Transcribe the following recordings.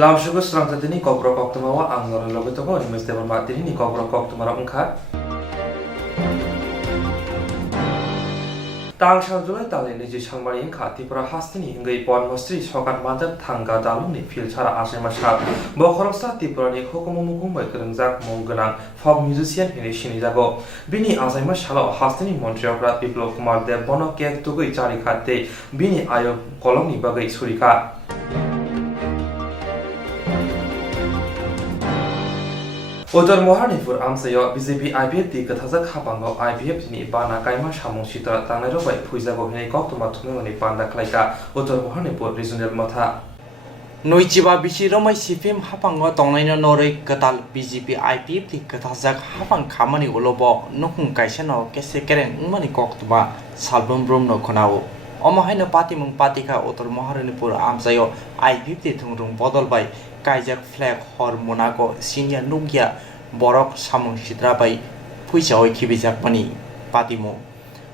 Langsung serang tadi ni kobrok waktu mawa anggar logo tu ni mesti bermati ni kobrok waktu marah ungkha. Tang shal julai tali ni ji changmari ingkha tipura hastini hinggai pon mostri sokat mandat thangga dalung ni fil chara asai masa bokhoroksa tipura ni hukumu mukum bai kerengjak monggenang folk musician hini sini jago bini asai masalo hastini montreal Biplop Kumar Dev bono kek tugui cari khate bini ayo kolong ni bagai surika. Utar Moharnipur amsayo BJP IPF di kathajak hapango IPF ni bana kaima samung sitra tangnai robai phuijago hinai koktuma thungni panda khlaika Utar Moharnipur regional matha Noichiba bisi romai sifim hapango tongnai noroi katal BJP IPF di kathajak hapang khamani ulobo nokung kaisano kese kereng ngmani koktuma salbum bromno khonao omahaino party mung party ka Utar Moharnipur amsayo IPF di thungrung bodol bai kaijak flag hor monaco senior nugya borok samung sitra bai puisa oi khibijak mani patimo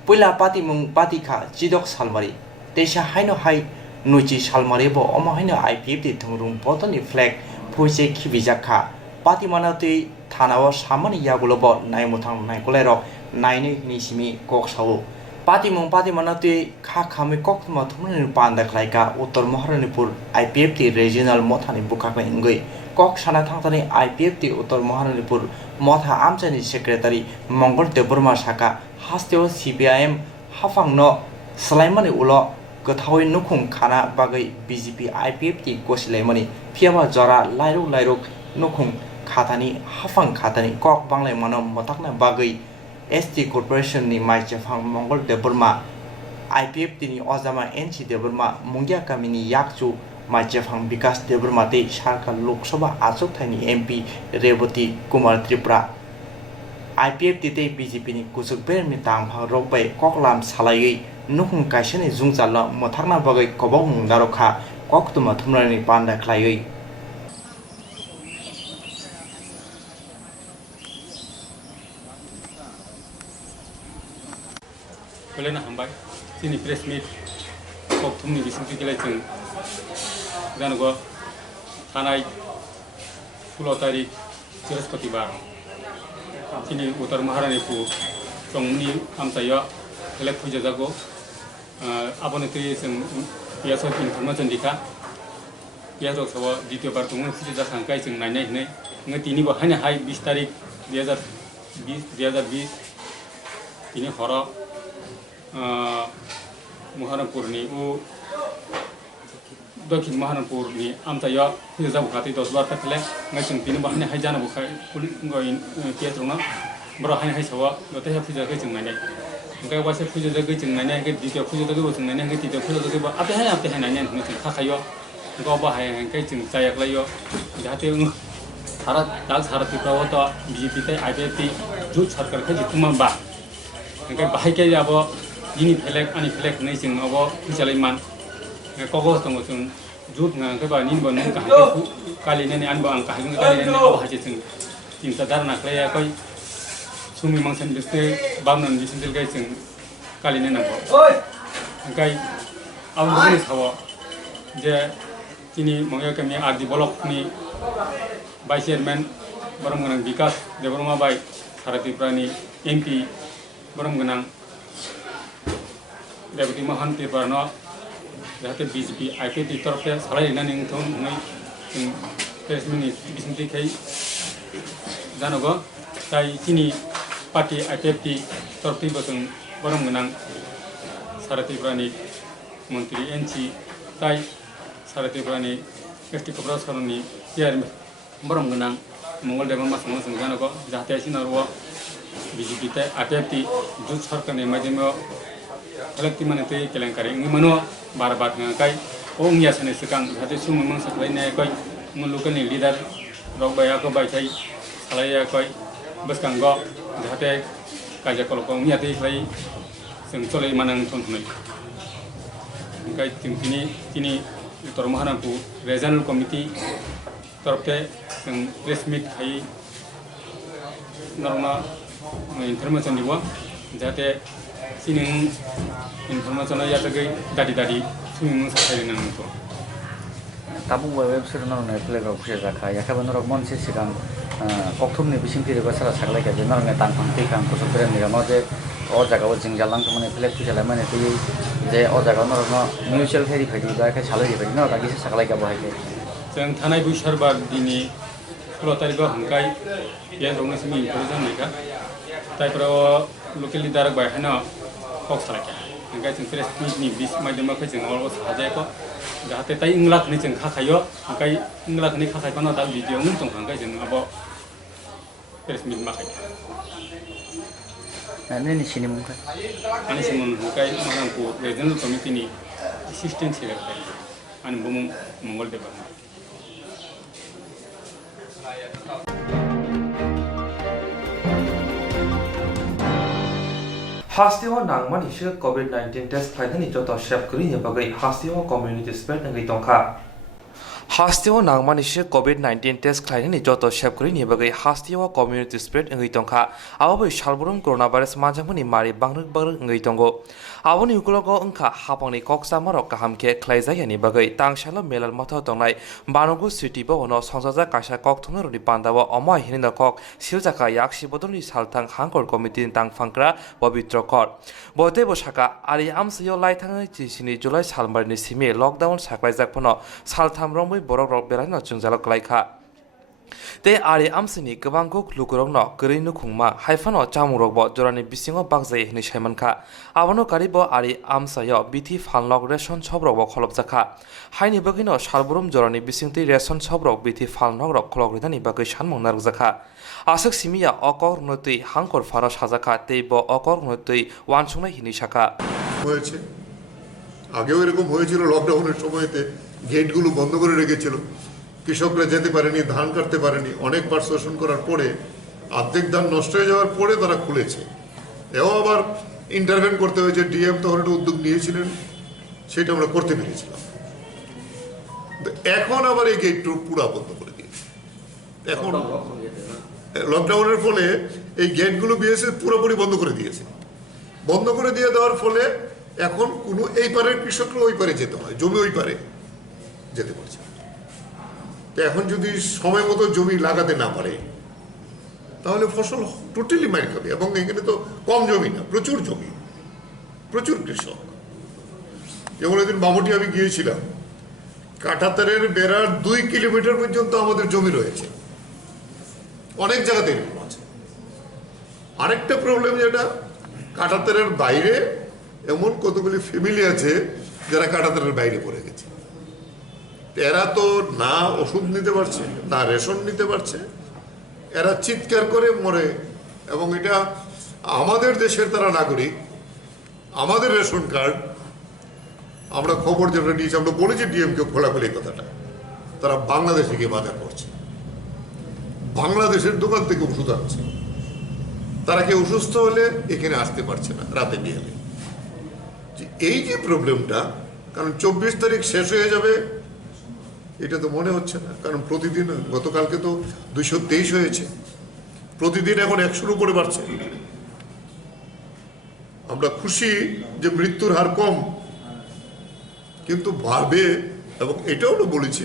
puila patimung patika chidok salmari teisa haino hai nuchi salmari bo omahaino IPF di thungrung bodoni flag puise khibijak kha patimana tei thanao samani yagulo bo naimutang naikolairok naini nisimi koksao Patimung patimana tei kha khami koktuma thumni panda khlaika Uttar Moharnipur IPF ti regional mothani bukakna ingoi kok sana thangtani IPF ti Uttar Moharnipur motha amchani secretary Mongol Deburma Saka hasteo CPIM hafangno slaimani ulo gothawi nukhung khana bagai BJP IPF ti kosilaimani phiama jora lairuk nukhung khatani hafang khatani kok banglai mano motakna bagai ST Corporation ni Maijafang Mongol Deburma IPF ni Ozama NC Deburma Mungya Kamini Yakchu Maijafang Bikas Deburma te Sarkar Lok Sabha Achuk Thani MP Revati Kumar Tripura IPF te BJP ni kusuk ber mi tang phang rokbai koklam salai nukhung kaisani jungchala mothakna bagai kobong darokha koktuma thumrani panda khlai Kelena hambai sini press meet kok thumni bisinti kelai chung janago thanai 16 tarik Birihaspatibar sini Uttar Moharnipur chongni amsayo elek puja jago abone tei chung piasok information dikha piasok sawa dityo bar tungun puja sangkai chung nainai hinai ngatini bo hanya hai 20 tarik 2020 ini horo Moharnipur ni Dakhin Moharnipur ni amtaya puja bukhati 10 bar ta khale ngai chung tin bahne hai jana bukhai ngoi pietrona bro hai sawa lote ha puja kai chung nai ngai wase puja ga chung nai ngai ditya puja ga chung nai ngai ditya puja ga ba ate hai nai ngai chung kha khayo go ba hai kai chung chayak layo jate thara dag thara tipra to BJP te IPF ju sarkar kha jituma ba ngai bahai ke jabo ini felek ani felek nei sing abo jalaiman kogo tongo chung jut nga ke ba nin bon ka ha kali ne an ba ang ka hung kali ne abo ha chi chung tin ta dar na klaya koi sumi mangsan biste bamnan bisindel gai chung kali ne na bo kai aw ni sawo je tini mongya kami ardi bolok ni by chairman borom ganang Bikas Deburma bai Sarati Prani MP borom ganang Deputy Mohan Tiparno jahate BJP IPF तरफ से सालाई ना निंग थों नहीं प्रेसमेंट बिसंती कई जानो गो ताई चीनी party IPF तरफ से बसंग बरम गनांग सारथी प्राणी मंत्री NC ताई सारथी प्राणी ST कपड़ा सरनी चेयर बरम गनांग मंगल देवमा संग जानो गो जहाते सिनारवा BJP ते IPF जुट सरकार ने मजेमो Elekti mana tu kelengkari, ini mana bar-bar ngakai, ongya sana sekarang, hati semua memang sekelai ni koi, melukan ni leader, rok bayar ko bayar cai, salai koi, bos kanggo, hati kaja kalau kau ni hati selai, sengsolai mana nonton ni, ngakai kini Uttar Moharnipur regional committee, terus seng press meet kai, normal information diwa, jate Sini informasi ya sebagai tadi suming sakai nang itu. tabung website nang play rok phe rakha yakha ban rok mon se sigang kokthum ni bising tiri basara saglai ka nang ne tang phang ti kang kusuk beren ni mo je o jaga o jingjalang to mane play phe mane ti je o jaga no mutual verify di ba ka salai di ba no ka gise saglai ka bahai ke जों थानाय बैसारबा दिनै 16 तारिखआव हांकाय ये रंनो Simi information Nykaa ताइपराव locally दारक बायहानो कक सालायका हांकाय जों press मिटनि बिस माध्यमखौ जों अल साजायको जाहाथे ताइ इंलाखनि जों खाखायो हांकाय इंलाखनि खाखायफानो दा भिडिअ नों दं हांकाय जों अब प्रेस मिट माखाय ne ni sini mungka ani सिमन हांकाय मारांको रिजनल कमिटिनि असिस्टेंट सेक्रेटारि अनि बुमुं मंगल देबा Hastiwa nangman ishe COVID-19 test thaidani joto shep kri ye bagai hastiwa community spread ngai tongkha hastiwa nangman ishe COVID-19 test thaidani joto shep kri ye bagai hastiwa community spread ngai tongkha abai shalburum coronavirus majamani mari bangruk ngai tongo aboni ukologo ongkha hapangni koksa marok kahamke khlaijayani bagai tangsalo melal matha tongnai banogu city bo ono songsaja kaisa kok thongroni pandawa omai hinina kok siljaka yakshi bodoni saltang hangkor committee tang phangkra pavitra kor bote bosaka ari amsiyo laithangai chisini july salmarni simi lockdown saklaijak phono saltham rombai borok rok berano chungjalok laikha te ari amsini gobangkok lukurokno gөрैनो khungma haifano chamurokbo jorani bisingo bagjai hini saimankha abono karibo ari amsayo bithi falnok ration sobrokbo kholopjakha haini bagino salburum jorani bisingti ration sobrok bithi falnok rok khologridani bagai sanmung narjakha asok simiya okor notui hangkor faro sajakha teibo okor notui wansungna hini shaka হয়েছে আগেও এরকম হয়েছিল লকডাউনের সময়তে গেটগুলো বন্ধ করে রেখেছিল কৃষকরা যেতে পারেনি ধান কাটতে পারেনি অনেকবার শোষণ করার পরে অর্ধেক ধান নষ্ট হয়ে যাওয়ার পরে তারা খুলেছে এও আবার ইন্টারভেন করতে হয়েছে ডিএম তখন একটা উদ্যোগ নিয়েছিলেন সেটা আমরা করতে পেরেছিলাম এখন আবার এই গেট পুরা বন্ধ করে দিয়েছে এখন লকডাউনের ফলে এই গেটগুলো বিএসএফ পুরোপুরি বন্ধ করে দিয়েছে বন্ধ করে দিয়ে দেওয়ার ফলে এখন কোনো এই পারের কৃষকরা ওই পারে যেতে হয় জমি ওই পারে যেতে পারছে তো এখন যদি সময় মতো জমি লাগাতে না পারে তাহলে ফসল টোটালি মার খাবে এবং এখানে তো কম জমি না প্রচুর জমি প্রচুর কৃষক যেমন একদিন মামুটি আমি গিয়েছিলাম কাঁটাতারের বেড়ার 2 কিলোমিটার পর্যন্ত আমাদের জমি রয়েছে অনেক জায়গাতে এরকম আছে আরেকটা প্রবলেম যেটা কাঁটাতারের বাইরে এমন কতগুলি ফ্যামিলি আছে যারা কাঁটাতারের বাইরে পড়ে গেছে এরা তো না ওষুধ নিতে পারছে না রেশন নিতে পারছে এরা চিৎকার করে মরে এবং এটা আমাদের দেশের তারা নাগরিক আমাদের রেশন কার্ড আমরা খবর যেটা নিয়েছি আমরা বলেছি ডিএমকে খোলাখুলি কথাটা তারা বাংলাদেশে গিয়ে বাজার করছে বাংলাদেশের দোকান থেকে ওষুধ আনছে তারা কেউ অসুস্থ হলে এখানে আসতে পারছে না রাতে বিয়েলে এই যে প্রবলেমটা কারণ 24 তারিখ শেষ হয়ে যাবে এটা তো মনে হচ্ছে না কারণ প্রতিদিন গতকালকে তো 223 হয়েছে প্রতিদিন এখন 100-এর উপরে বাড়ছে আমরা খুশি যে মৃত্যুর হার কম কিন্তু বাড়বে এবং এটাও তো বলেছি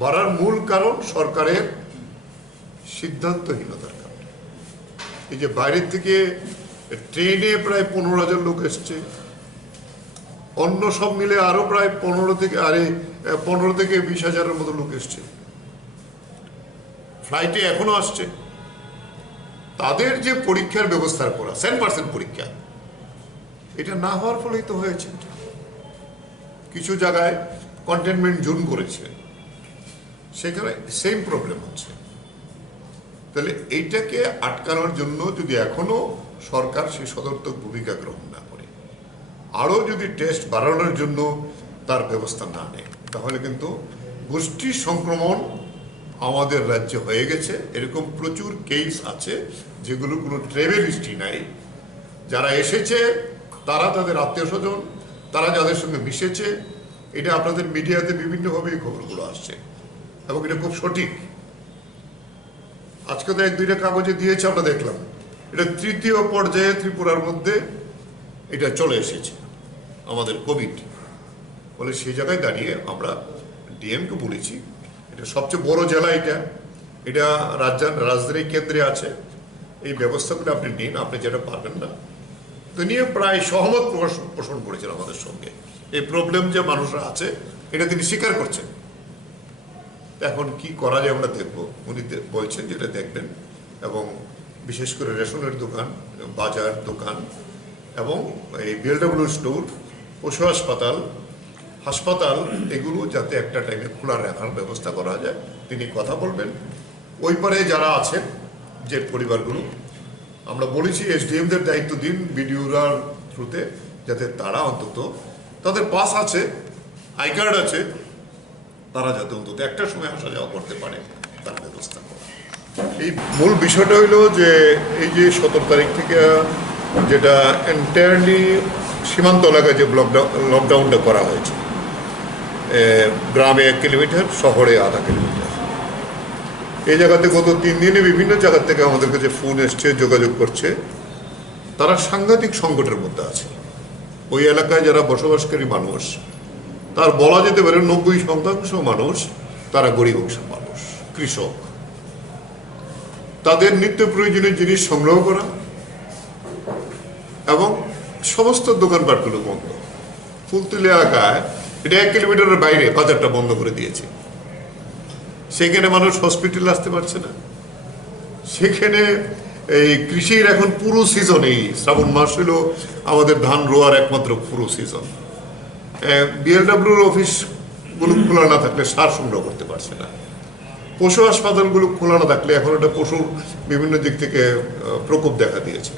বাড়ার মূল কারণ সরকারের সিদ্ধান্তহীনতার কারণে এই যে বাইরের থেকে ট্রেনে প্রায় 15,000 লোক এসছে অন্য সব মিলে আরো প্রায় 15 থেকে 20,000-এর মতো লোক এসছে ফ্লাইটে এখনো আসছে তাদের যে পরীক্ষার ব্যবস্থা করা 100% পরীক্ষা এটা না হওয়ার ফলেই তো হয়েছে কিছু জায়গায় কন্টেনমেন্ট জোন করেছে সেখানে সেম প্রবলেম হচ্ছে তাহলে এইটাকে আটকানোর জন্য যদি এখনো সরকার সেই সদর্থক ভূমিকা গ্রহণ না করে আরো যদি টেস্ট বাড়ানোর জন্য তার ব্যবস্থা না নেয় তাহলে কিন্তু গোষ্ঠী সংক্রমণ আমাদের রাজ্যে হয়ে গেছে এরকম প্রচুর কেস আছে যেগুলো কোনো ট্রাভেল হিস্ট্রি নাই যারা এসেছে তারা তাদের আত্মীয়স্বজন তারা যাদের সঙ্গে মিশেছে এটা আপনাদের মিডিয়াতে বিভিন্নভাবে এই খবরগুলো আসছে এবং এটা খুব সঠিক আজকে তো 1-2টা কাগজে দিয়েছে আমরা দেখলাম এটা তৃতীয় পর্যায়ে ত্রিপুরার মধ্যে এটা চলে এসেছে আমাদের কোভিড বলে সেই জায়গায় দাঁড়িয়ে আমরা ডিএমকে বলেছি, এটা সবচেয়ে বড় জেলা, এটা রাজধানী কেন্দ্রে আছে, এই ব্যবস্থাগুলো আপনি নিন, আপনি যেটা পারবেন না। তো নিয়ে প্রায় সহমত পোষণ করেছেন আমাদের সঙ্গে। এই প্রবলেম যে মানুষরা আছে এটা তিনি স্বীকার করছেন। এখন কি করা যায় আমরা দেখব, উনি বলছেন যেটা দেখবেন, এবং বিশেষ করে রেশনের দোকান, বাজার দোকান এবং এই বিএলডব্লিউ স্টোর, পশু হাসপাতাল এগুলো যাতে একটা টাইমে খোলা রাখার ব্যবস্থা করা যায় তিনি কথা বলবেন। ওই পারে যারা আছেন যে পরিবারগুলো, আমরা বলেছি এসডিএমদের দায়িত্ব দিন বিডিওর থ্রুতে, যাতে তারা অন্তত তাদের পাস আছে, আই কার্ড আছে, তারা যাতে অন্তত একটা সময় আসা যাওয়া করতে পারে তার ব্যবস্থা করা। এই মূল বিষয়টা হইল যে এই যে 17 তারিখ থেকে যেটা এন্টায়ারলি সীমান্ত এলাকায় যে লকডাউনটা করা হয়েছে, গ্রামে 1 কিলোমিটার, শহরে আধা কিলোমিটার, এই জায়গাতে গত 3 দিনে বিভিন্ন জায়গা থেকে আমাদের কাছে ফোন এসছে, যোগাযোগ করছে। তারা সাংঘাতিক সংকটের মধ্যে আছে। ওই এলাকায় যারা বসবাসকারী মানুষ, তার বলা যেতে পারে 90% মানুষ তারা গরিব অংশের মানুষ, কৃষক। তাদের নিত্য প্রয়োজনীয় জিনিস সংগ্রহ করা এবং সমস্ত দোকানপাটগুলো বন্ধ। ফুলতলি এলাকায় এটা 1 কিলোমিটারের বাইরে বাজারটা বন্ধ করে দিয়েছে। সেখানে মানুষ হসপিটালে আসতে পারছে না। সেখানে এই কৃষির এখন পুরো সিজন, এই শ্রাবণ মাস হলো আমাদের ধান রোয়ার একমাত্র পুরো সিজন। বিএলডব্লিউর অফিসগুলো খোলা না থাকলে সার সংগ্রহ করতে পারছে না। পশু হাসপাতালগুলো খোলা না থাকলে এখন একটা পশুর বিভিন্ন দিক থেকে প্রকোপ দেখা দিয়েছে।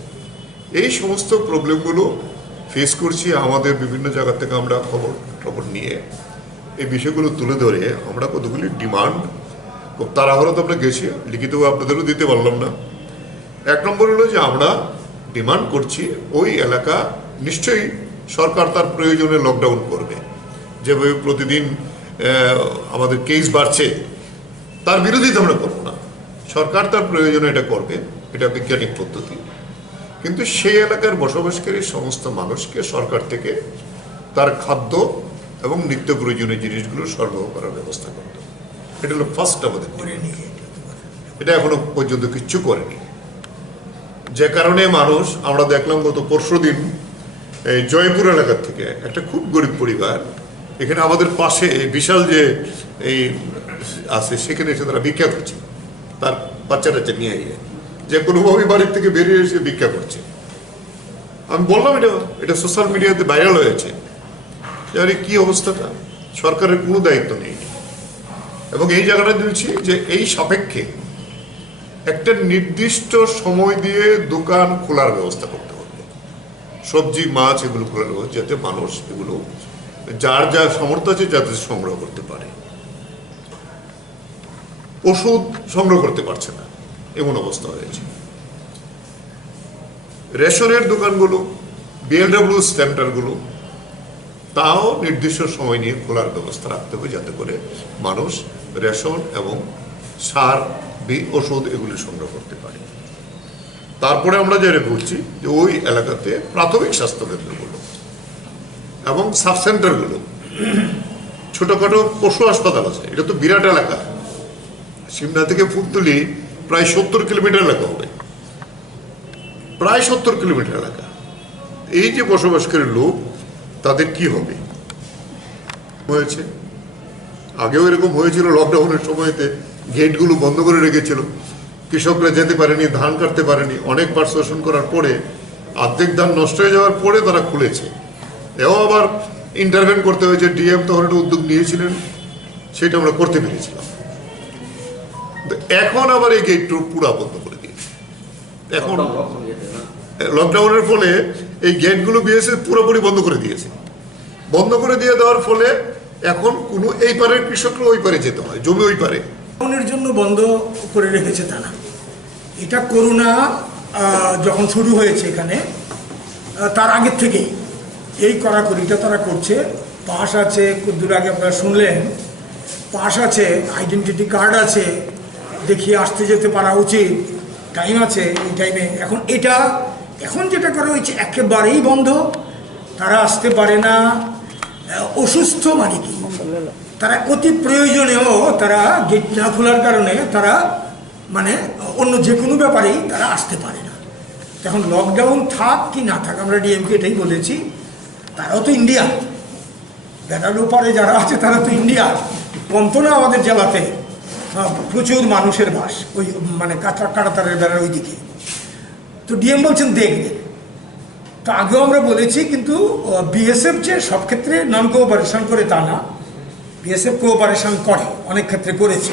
এই সমস্ত প্রবলেমগুলো ফেস করছি। আমাদের বিভিন্ন জায়গা থেকে আমরা খবর নিয়ে এই বিষয়গুলো তুলে ধরে আমরা কতগুলি ডিমান্ড, খুব তাড়াহুড়ো তো আমরা গেছি, লিখিত আপনাদেরও দিতে পারলাম না। 1 নম্বর হলো যে আমরা ডিমান্ড করছি ওই এলাকা নিশ্চয়ই সরকার তার প্রয়োজনে লকডাউন করবে। যেভাবে প্রতিদিন আমাদের কেস বাড়ছে, তার বিরোধিতা আমরা করবো না। সরকার তার প্রয়োজনে এটা করবে, এটা বৈজ্ঞানিক পদ্ধতি। কিন্তু সেই এলাকার বসবাসকারী সমস্ত মানুষকে সরকার থেকে তার খাদ্য এবং নিত্য প্রয়োজনীয় জিনিসগুলো সরবরাহ করার ব্যবস্থা করতে হবে। এটা হলো ফার্স্ট আমাদের। এটা এখনো পর্যন্ত কিচ্ছু করেনি, যে কারণে মানুষ, আমরা দেখলাম গত পরশুদিন এই জয়পুর এলাকার থেকে একটা খুব গরিব পরিবার এখানে আমাদের পাশে বিশাল যে এই আছে সেখানে এসে তারা ভিক্ষা করছে, তার বাচ্চা টাচ্চা নিয়ে গিয়ে, যে কোনোভাবে বাড়ির থেকে বেরিয়ে এসে ভিক্ষা করছে। আমি বললাম এটা সোশ্যাল মিডিয়াতে ভাইরাল হয়েছে, যে আরে কি অবস্থাটা, সরকারের কোনো দায়িত্ব নেই। এবং এই জায়গাটা দিয়েছি যে এই সাপেক্ষে একটা নির্দিষ্ট সময় দিয়ে দোকান খোলার ব্যবস্থা করতে হবে, সবজি মাছ এগুলো খোলার ব্যবস্থা, যাতে মানুষ এগুলো যার যা সামর্থ্য আছে যাতে সংগ্রহ করতে পারে। ওষুধ সংগ্রহ করতে পারছে না, এমন অবস্থা হয়েছে। রেশনের দোকানগুলো, বিএলডব্লিউ সেন্টারগুলো, তাও নির্দিষ্ট সময় নিয়ে খোলার ব্যবস্থা রাখতে হবে, যাতে করে মানুষ রেশন এবং সার, ওষুধ এগুলি সংগ্রহ করতে পারে। তারপরে আমরা যেটা বলছি যে ওই এলাকাতে প্রাথমিক স্বাস্থ্যকেন্দ্রগুলো এবং সাব সেন্টারগুলো, ছোটখাটো পশু হাসপাতাল আছে, এটা তো বিরাট এলাকা। সিমনা থেকে ফুলতলি প্রায় 70 কিলোমিটার এলাকা হবে, প্রায় 70 কিলোমিটার এলাকা। এই যে বসবাসকারী লোক, তাদের কি হবে? হয়েছে আগেও এরকম হয়েছিল, লকডাউনের সময়তে গেটগুলো বন্ধ করে রেখেছিল, কৃষকরা যেতে পারেনি, ধান কাটতে পারেনি। অনেক পার্সেশন করার পরে, অর্ধেক ধান নষ্ট হয়ে যাওয়ার পরে তারা খুলেছে। এও আবার ইন্টারভেন করতে হয়েছে। ডিএম তখন একটা উদ্যোগ নিয়েছিলেন, সেটা আমরা করতে পেরেছিলাম। এখন আবার এই গেট পুরা বন্ধ করে দিয়েছে। এখন লকডাউনের ফলে এই গেটগুলো বিএসএফ পুরোপুরি বন্ধ করে দিয়েছে। বন্ধ করে দিয়ে দেওয়ার ফলে এখন কোনো এই পারের কৃষকরা ওই পারে যেতে হয়, জমি ওই পারে। লকডাউনের জন্য বন্ধ করে রেখেছে তা না, এটা করোনা যখন শুরু হয়েছে এখানে, তার আগের থেকেই এই কড়াকড়িটা তারা করছে। পাস আছে, দূর আগে আপনারা শুনলেন, পাস আছে, আইডেন্টিটি কার্ড আছে, দেখিয়ে আসতে যেতে পারা উচিত, টাইম আছে, এই টাইমে। এখন যেটা করা হয়েছে একেবারেই বন্ধ, তারা আসতে পারে না। অসুস্থ মানে কি, তারা অতি প্রয়োজনেও তারা গেট না খোলার কারণে তারা মানে অন্য যে কোনো ব্যাপারেই তারা আসতে পারে না। এখন লকডাউন থাক কি না থাক, আমরা ডিএমকে এটাই বলেছি, তারাও তো ইন্ডিয়া, বেড়ার ওপারে যারা আছে তারা তো ইন্ডিয়া, কম তো না আমাদের জেলাতে প্রচুর মানুষের বাস ওই মানে কাটাতারের বেড়ার ওইদিকে। তো ডিএম বলছেন দেখবেন। তো আগেও আমরা বলেছি, কিন্তু বিএসএফ যে সব ক্ষেত্রে নন কোঅপারেশন করে তা না, বিএসএফ কোঅপারেশন করে, অনেক ক্ষেত্রে করেছে,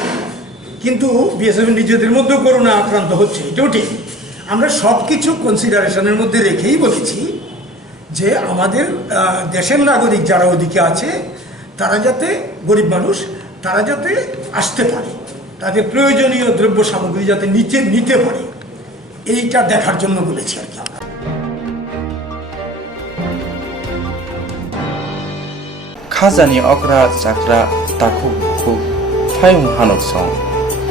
কিন্তু বিএসএফ নিজেদের মধ্যেও করোনা আক্রান্ত হচ্ছে, এটাও ঠিক। আমরা সব কিছু কনসিডারেশনের মধ্যে রেখেই বলেছি যে আমাদের দেশের নাগরিক যারা ওদিকে আছে তারা যাতে, গরিব মানুষ, তারা যাতে আসতে পারে, তাদের প্রয়োজনীয় দ্রব্য সামগ্রী যাতে নিতে পারে, এইটা দেখার জন্য বলেছি আর কি। খাজানি অকরা চাকরা তাকু খুব ফায়ুং হানক সং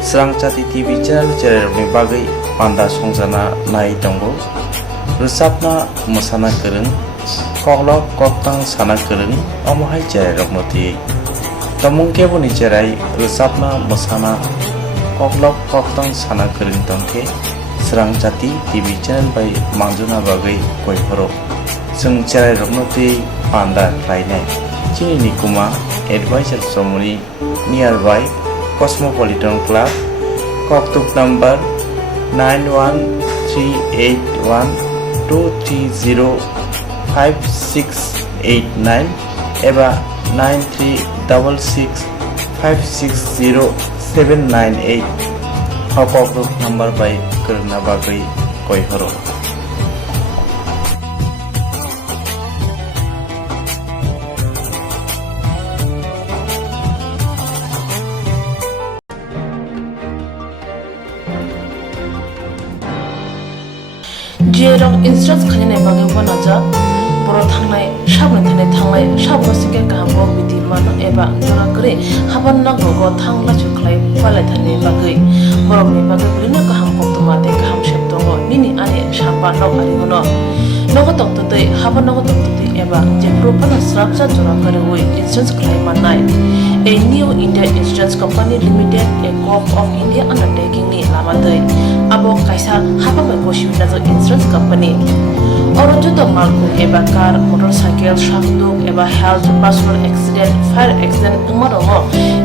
স্রাংচাতি টিভি চ্যানেल চ্যানেलनि बागै पान्दा संजाना नाय दंगो रोजाबना मोसाना गोरों कग्लब कक्तां साना गोरों अमहाय जेराय रगनति तमुं केबुनि जेराय रोजाबना मोसाना कग्लब कक्तां साना गोरों दंखे स्रांचाति टिभि চ্যানেल बाय मांजुना बागै गयफोरो जों जेराय रगनति पान्दा रायनाय Chini Nikuma Advisor Somuni nearby Cosmopolitan Club, Koktuk number 91381230569 eba 9366560798 Koktuk number by Kerna Bagai Koihoro. Jerong instructs khane bagi wanaja boro thangnai sabni thane thanglai sabo singe kahamo biti mano eba jora kre haban na gogo thangla chuklai pale thane bagi borong ni bagi brina kaham koktomate kaham sheptongo nini ane sapa no ari gono nogo toktote haban nogo toktote eba je propana srapsa jora kare oi instructs khlai manai a new India Insurance Company Limited, a co-op of India undertaking ni lamadai abo kaisa haba mai boshi na jo insurance company orojo to malku eba car motorcycle shakduk eba health personal accident fire accident umarongo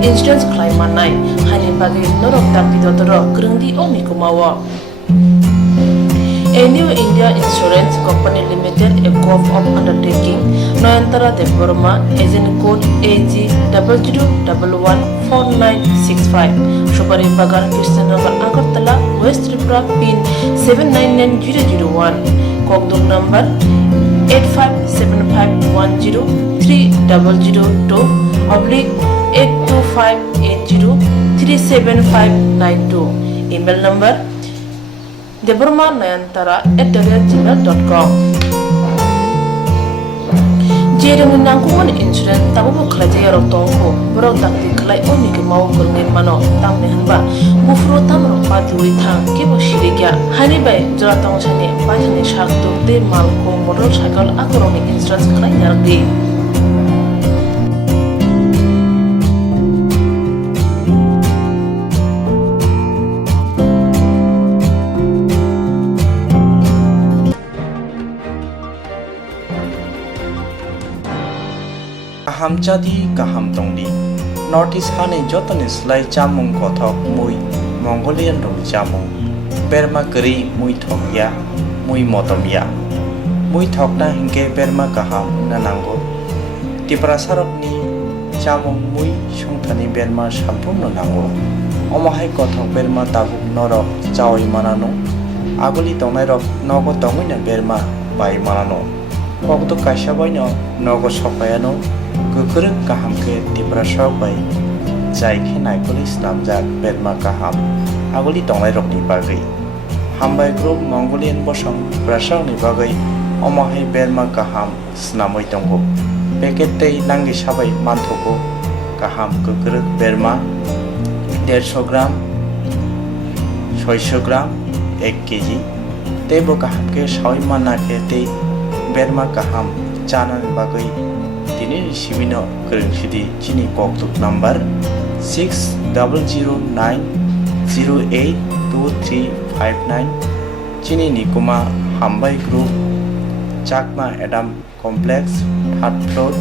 insurance claim manai hani bagi norok tapidodoro grungdi oni kumawa. A new India Insurance Company Limited, a co-op of undertaking, Noyantara Deborma, agent code AG 00114965, Shubari Bagar, Krishnagar, Agartala, West Tripura, PIN 799001, Kokduk number 85751030/82580375592, email number deborma9antara@gmail.com. Jereng nangkuman insurance tabu kerja rotongko berau takti kelai oni ke mau kerengin mano tang nehanba bufro tam ropa dui thang ke bosirigya hani bai jora tong chane bajane shakto te malko motorcycle akoroni insurance kelai yardi. Kaham jadi kaham tongdi North East hani jotani slai jamung kothok mui Mongolian rong jamung Berma keri mui thokya mui motomya mui thokna hingke berma kaham nanango Tipra sarokni jamung mui shungthani berma shampum nanango Omahai kothok berma tabuk norok jawai manano Agoli tongnai rok nogo tongina berma bai manano Kokto kaishabaino nogo sopayano Kukuruk kaham ke tipra shobai Jai ke naikuli snamjak berma kaham Aguli tonglai rokni bagai Hambai group Mongolian bosong prasang ni bagai Omahai berma kaham snamoi tonggo Peket tei langi sabai mantoko Kaham kukuruk berma 150 gram 600 gram 1 kg Tebo kaham ke sawi mana ke tei berma kaham Chana ni bagai tini sibino kereng sidi chini koktuk number 6009082359 chini nikuma Hambai Group Chakma Adam Complex third floor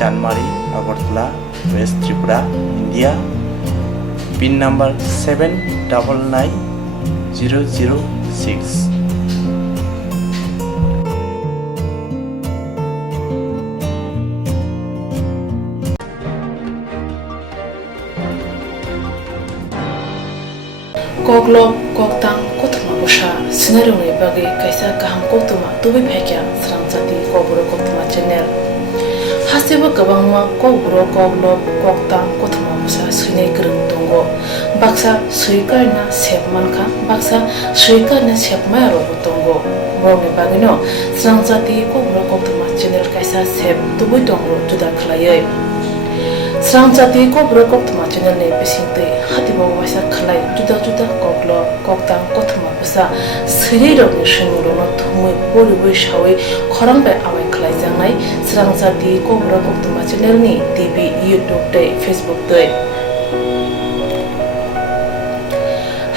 Chanmari Agartala West Tripura India pin number 799006 Koglo koktang kotrma busha scenario ni bagi kaisa kaham koktuma tubi phekya srangchati kobro koktuma channel hasiba kabangma kobro koglo koktang kotrma busha sine kereng tongo baksa suikarna sepmanka baksa suikarna sepmaya ro tongo mone bagino srangchati kobro koktuma channel kaisa sep tubi tongo juda khlaiye Srangchati kobro koktuma channel ne bisingte hatibo wasa khlai juda juda koklo koktang koktuma busa siri ro ni shingro no thumui pori boi shawi khorang ba awai khlai jangnai srangchati kobro koktuma channel ni TV YouTube te Facebook te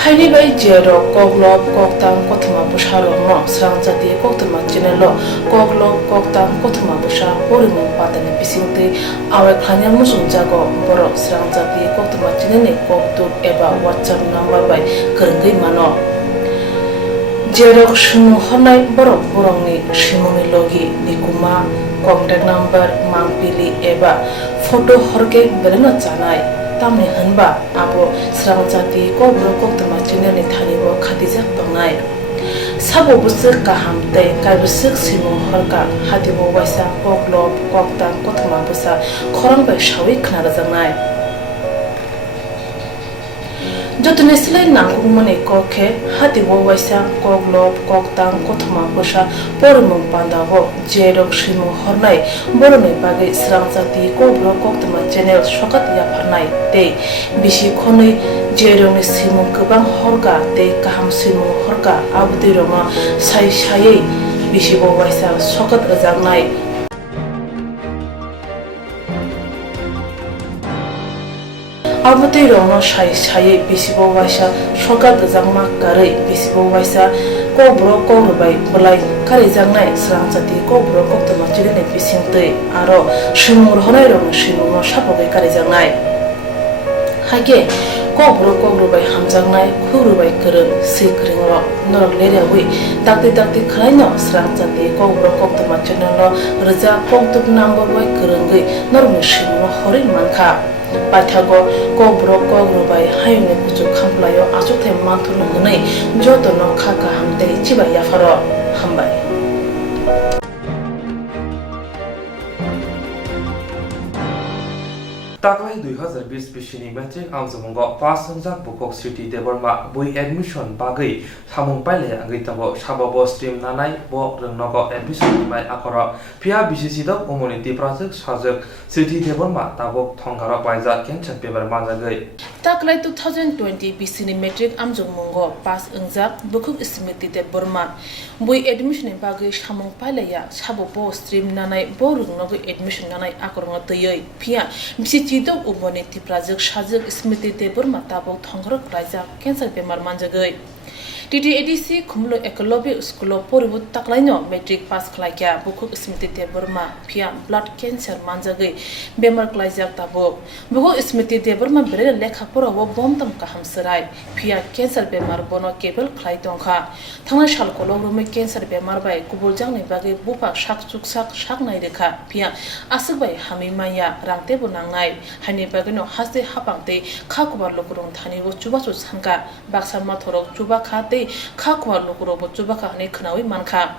Haini bai jero koglo koktang koktuma busa ro no srangchati koktuma channel lo koglo koktang koktuma busa pori mo patane bisingte awai khanya musung jago boro srangchati koktuma channel ni koktuk eba WhatsApp number bai kerengei mano jerok shunu honai borok borongni shimoni logi nikuma contact number mangpili eba photo horke bereno chanai tamni hanba abo srangchati kobro koktuma channel ni thanibo khatijak pangnai sabo busuk kaham te kaibusuk simung horka hatibo waisa koklo koktang koktuma busa khorang bai shawi khna jangnai jotune silai nangku mane kokhe hatibo waisa koklo koktang koktuma busa pormung pandabo jerok simung hornai borone bage srangchati kobro koktuma channel sokat ya pharnai te bisi khonai jeroni simung kubang horka te kaham simung horka abdi roma sai sai bisi bo waisa sokat ajangnai abdi roma sai sai bisi bo waisa sokat ajangma karai bisi bo waisa kobro korubai bulai kari jangnai srangchati kobro koktuma channel bisingte aro simur honai rong simur sapogai kari jangnai hage kobro bai hamjangnai khurubai kereng sikreng ro norok leriawi takti takti khlaino srangchati kobro koktuma channel lo reja koktuk number bai kerengai norok simur hori mankha paithago kobro bai hayne kuchu khamplayo achothe manthulu hnei joto no khaka hamte chibai yafaro hambai Taklai 2020 bishini metric amzamungo pass unjak bukok city deborma bui admission bagai samung paile angai tango sababo stream nanai bo rengnogo admission mai akoro pia bcc dok community project sajak city deborma tabok thongara paisa kencha paper manjagai Taklai 2020 bishini metric amzamungo pass unjak bukok smiti deborma bui admission bagai samung paile ya sababo stream nanai bo rengnogo admission nanai akorongo teyoi pia bcc Chidok uboniti project sajak smiti debor matabok thongrok raja cancer bemar manjagai TTADC khumlo ekolobi school poribut taklaino metric pass khlaikya bukuk smiti deborma phia blood cancer manjagai bemar klaijak tabok bukuk smiti deborma bere lekha poro bomtam kaham sarai phia cancer bemar bono kebel khlai tongkha thangna sal kologrome cancer bemar bai kubuljang ni bagi bupak sak chuksak sak nai rekha phia asuk bai hami maya rangte bonangai hani bagino haste hapangte khakubar lokurong thani bo chubachu sangka baksa mathorok chuba khate khakwar lokuro bo chuba khane khnawi mankha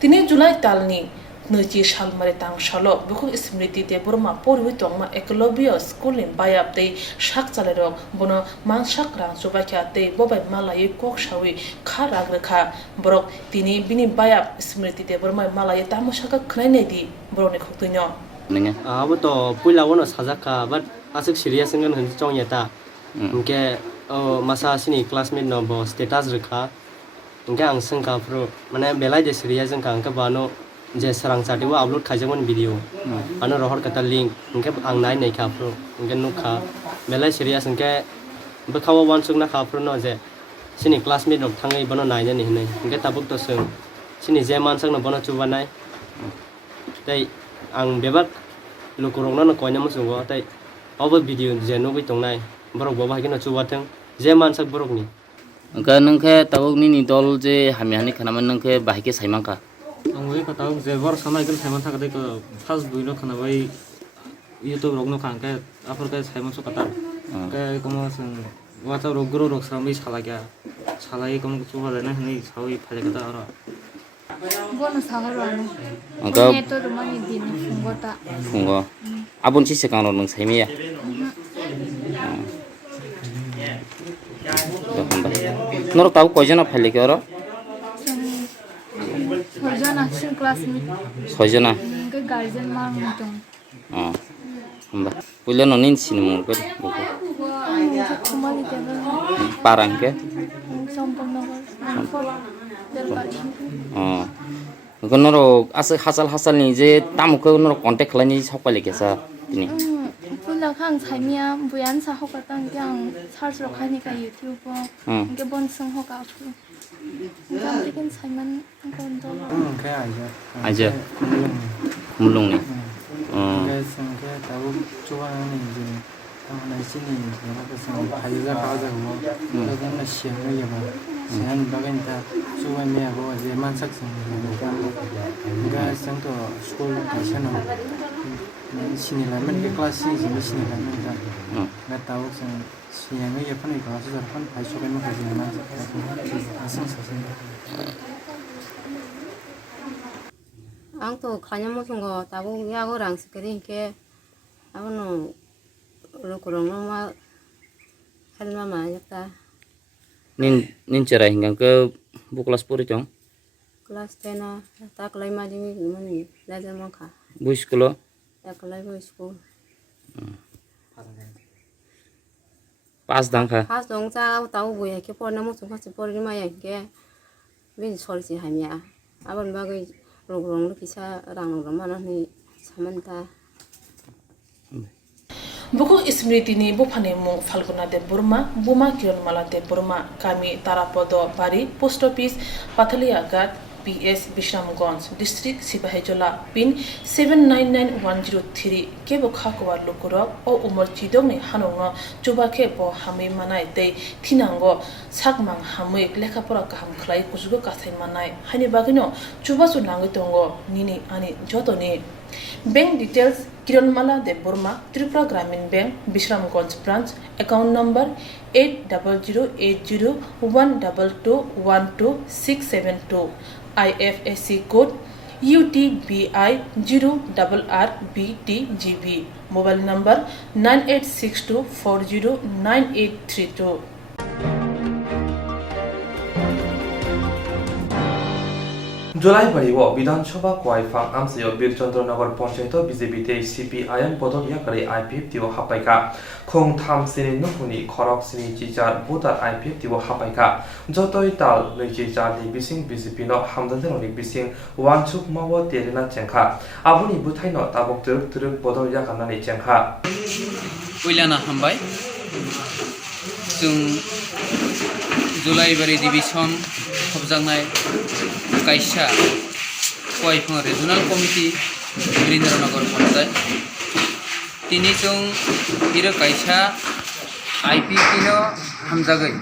tini July talni Nuji Shalmare Tang Shalo, Bukuk Smriti de Burma, Puri Tongma, Ecolobio, School in Bayap de Shak Salerok, Bono, Man Shakran, Subaka de Boba Malay, Kokshawi, Karagraka, Brok, Tini, Bini Bayap, Smriti de Burma, Malay, Tamushaka, Kranedi, Bronic Hutuno. Abuto Pulawan Hazaka, but Asik Syria Singan Chong Yeta, Nke Masa Sini classmate number status Rika, Gang Sanka Pro, Mana Belay de Syria and Kankabano. जे सरang चाटिबो upload खाइजोमोन video आनो रहर कता link उनके आं नाय नै खाफ्रो उनके नुखा मेला सिरियास उनके बखावा वानसुक ना खाफ्रो न जे सिनि क्लासमेट रक थाङै बनो नायने नि हनै उनके ताबुक तो सों सिनि जे मानसक न बनो चुबानाय तै आं बेबाक लुकुरंना न कोइना मसुगो तै अब भिडिअ जे नुगै तंनाय बरक बबाहागि न चुबाथों जे मानसक बरकनि Angka nengke tahu ni dol je hamiani karena nengke bahike saimangka. Ang wei kata je bor samai kan saiman sa kata ke fast buino kana bai YouTube rogno kan ke apor ke saiman so kata ke komo sing wata rogro rog samai sala kya salai komo chuba lena ni sawi phale kata ara Bono saharano. Angka Neto rumani din funggota. fungo. Abon si sekarang neng saimi ya. Norok tahu kau jana phale ke ora? Hojana sin class ni. Sojana. Ke guardian mang mutung. Hamba. Pula nonin sini mungkin. Kumali tebe. Parang ke? Sompong nogor. Kau norok asal hasal ni je tamu kau norok kontak lagi siapa lagi sa ini? Pula kang saimia buyan sa hokatang yang charge rokhani ka YouTube. Ke bon sung hoka chu. Jam bikin saiman kon do. ke aja Aja. Mulung ni. ke sing ke tahu chuba ni je ang na sini je na ka sing phaiza kaza ho na kan na sian ne ya ba sian bagan ta chuba me ho je mansak sing ga sang to school ka sano sini la men ke class sini la men ta na tahu sing sian ne ya pan ka su pan phai chu kan ma ka je na asang sa sing ang to kanya mo sungo tabu ya orang sekering ke aku no lo kurang nama hal mama ya Nin cerai hingga ke bu kelas puri cong. kelas 10 na tak lai ma di mani lajar mangka Bu sekolah. ya kelai bo school Pas dangka. has dong cha tahu bo ya ke por na mo sungo se por ma ya ke bin sol si hamya abon bagai lo kurang lo kisa rang lo mana ni samanta Buku Smriti ni bufane mung Falguna de Burma, Buma Kironmala de Burma, Kami Tarapodo Bari, Post Office, Pathalia Gat, PS Bishamganj, District Sipahejola, Pin 799103, Kebo Khakwa Lukurok, O Umar Chidong ni Hanongo, Chuba Kebo Hami Manai de Tinango, Sakmang Hamik, Lekapora Kaham Klai, Kuzugo Kathai Manai, Hani Bagino, Chuba Sunangitongo, Nini Ani Jotoni. Bank details Kiranmala de Burma, Tripura Gramin Bank, Bishamganj branch, account number 808001221267 IFSC code UTBI 0RRBTGB, mobile number 9862409832. July বাড়িও বিধানসভা কোয়াইফাং আমসিও Birchandranagar panchayat BJP তে CPIM বদলিয়া করে IPF টিও হাপাইকা খং থাম সিনি নুহুনি খরক সিনি চিচার voter IPF টিও হাপাইকা যতই তাল নৈজি জারনি বিসিং বিজেপি ন হামদাদেরনি বিসিং ওয়ানসুক মাওয়া তেরেনা চেংখা আবুনি বুথাই ন তাবক তুরুক তুরুক বদলিয়া কানানি চেংখা ওইলানা হামবাই जों जुलाइबारि डिभिजन हबजांनाय कायसा कोवाइफां रिजनाल कमिटि वीरेन्द्रनगर पन्चायत तिनि जों इरो कायसा आईपीपीनो हामजागै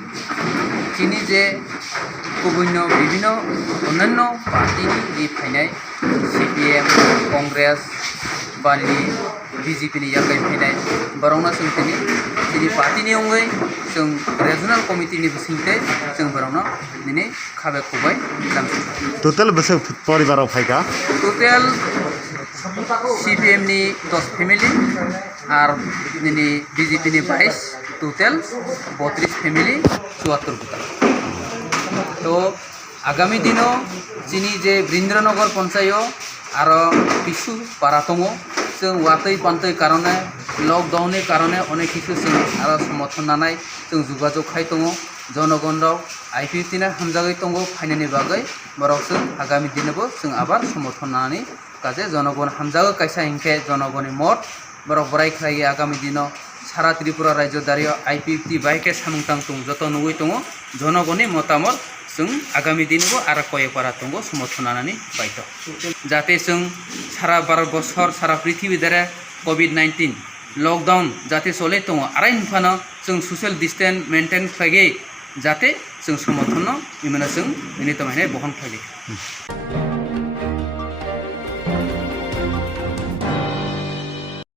तिनि जे गुबुन विभिन्न अन्यान्य पार्टीनि जि फायनाय सीपीएम कांग्रेस बानि बीजेपीनि यागै फायनाय बरंना जों तिनि पार्टीनि अनगायै जों रिजनाल कमिटिनि बिसिंते जों बरंना दिनै खाबे खुबाय टोटल बेसे परिवाराव फायगा टोटल सीपीएम नि 10 फेमिली और दिनै बीजेपी नि 22 टोटल 32 फेमिली 74 गुटा तो आगामी दिनों जिनि जे वीरेन्द्रनगर पन्चायत और किछु पारा दङ जों वातै पान्तै कारणे लकडाउननि कारणे अनेक किछु जों आरो समर्थन नानाय जों जुगाजग खाय दङ জনগণ রাও IPFT na hamjagai tongo phainani bagai borok sung agami dinebo sung abar somorthon nani kaje জনগণ hamjago kaisa hingke জনগণনি mot borok borai khlai agami dino সারা ত্রিপুরা রাজ্য দাঁড়িয়ে IPFT বাইকে সামুংতাং tung যত নুই tongo জনগণনি মতামত जों आगामी दिनबो आरो कयेकबारा दंगो समर्थन लानानै बायथ' जाहाथे जों सारा भारत बर्षर सारा पृथ्वी दारे COVID-19 लकडाउन जाहाथे चले दङ आरो इनफानो जों ससियेल डिस्टेन्स मेनटेन खालामगे जाहाथे जों समर्थन इमाना जों बिनि तमायनाय बहन खालामगे